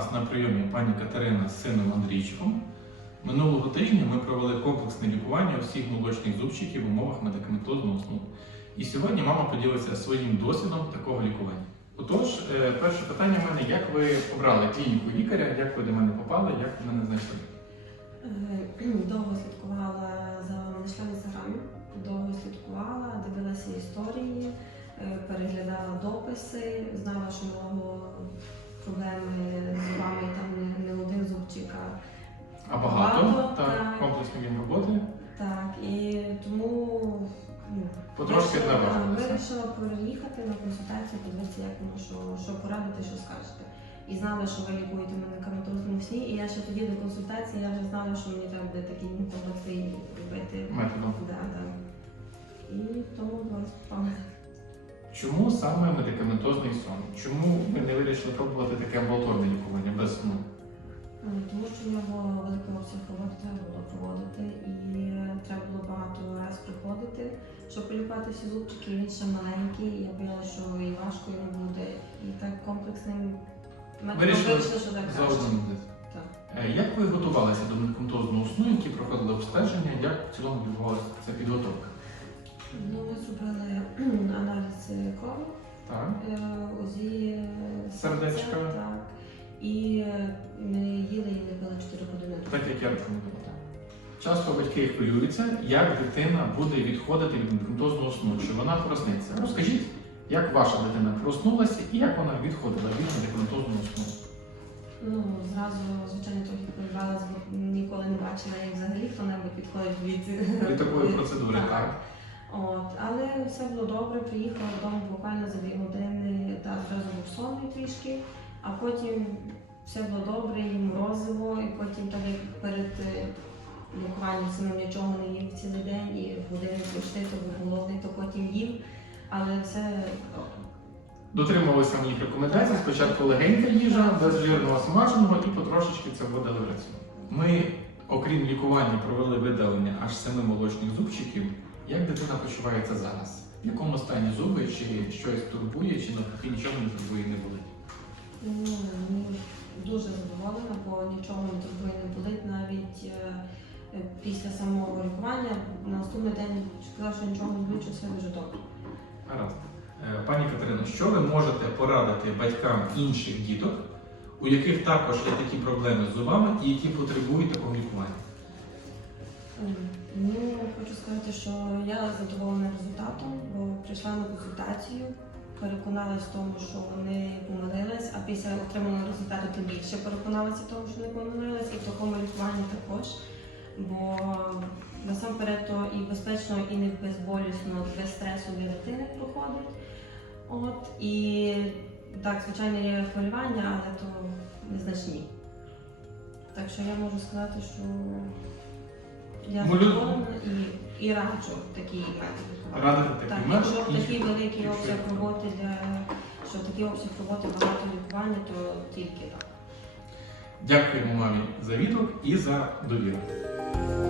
нас на прийомі пані Катерина з сином Андрійчиком. Минулого тижня ми провели комплексне лікування усіх молочних зубчиків в умовах медикаментозного сну. І сьогодні мама поділиться своїм досвідом такого лікування. Отож, е, перше питання в мене: як ви обрали клініку лікаря, як ви до мене попали, як ви мене знайшли? Е, Довго слідкувала за знайшла в інстаграмі, довго слідкувала, дивилася історії, е, переглядала дописи, знала, що в Потрошки вирішила, да, вирішила переїхати на консультацію, подивитися, як воно що, що порадити, що скажете. І знала, що ви лікуєте медикаментозному сні, і я ще тоді до консультації я вже знала, що мені треба буде такий комплексний робити Методом. Да, да. І тому вас. Чому саме медикаментозний сон? Чому ви не вирішили пробувати таке амбулаторне лікування без сну? Е, Тому що в нього великий обсяг роботи треба щоб полікувати всі зубчики. Він ще маленький, я боялася, що і важко йому буде, і так комплексним методом Вирішили що так краще. Так. Е, Як ви готувалися до медикаментозного сну, які проходили обстеження, як в цілому відбувалася ця підготовка? Ну, ми зробили аналіз крові, Так. е, УЗІ серця, Сердечка. так. І ми їли і не пили 4 години. Так як я рекомендував. Часто батьки хвилюються, як дитина буде відходити від медикаментозного сну, чи вона проснеться. Розкажіть, як ваша дитина проснулася і як вона відходила від медикаментозного сну? Ну, зразу, звичайно, трохи подивалася, бо ніколи не бачила, як взагалі хто-небудь підходить від, Від такої процедури, так? От, але все було добре, приїхала додому буквально за дві години та зразу був сонний трішки, а потім все було добре, і морозиво, і потім так як перед лікуванням самим нічого не їв цілий день, і години пройшли, то був голодний, то потім їв, але все добре. Дотримувалися моїх рекомендацій. Спочатку легенька їжа, без жирного смаженого і потрошечки це вводили в раціон. Ми, окрім лікування, провели видалення аж семи молочних зубчиків. Як дитина почувається зараз? В якому стані зуби, чи щось турбує, чи навпаки нічого не турбує не болить? Ну, мені дуже задоволена, бо нічого не турбує не болить. Навіть е, е, після самого лікування на наступний день сказав, що нічого не все дуже добре. Гаразд. Е, Пані Катерино, що ви можете порадити батькам інших діток, у яких також є такі проблеми з зубами і які потребують такого лікування? Ем, Ну, хочу сказати, що я задоволена результатом, бо прийшла на консультацію, переконалась в тому, що не помилилась, а після отриманого результату тим більше переконалася в тому, що не помилилась, і в такому лікуванні також. Бо насамперед то і безпечно, і не безболісно, без стресу для дитини проходить. От і так, звичайно, є хвилювання, але то незначні. Так що я можу сказати, що я Ну, задоволена і, і раджу такий метод. Радити Так, такий метод? якщо такий великий обсяг роботи для що такий обсяг роботи багато лікування, то тільки так. Дякуємо мамі за відгук і за довіру. Bye.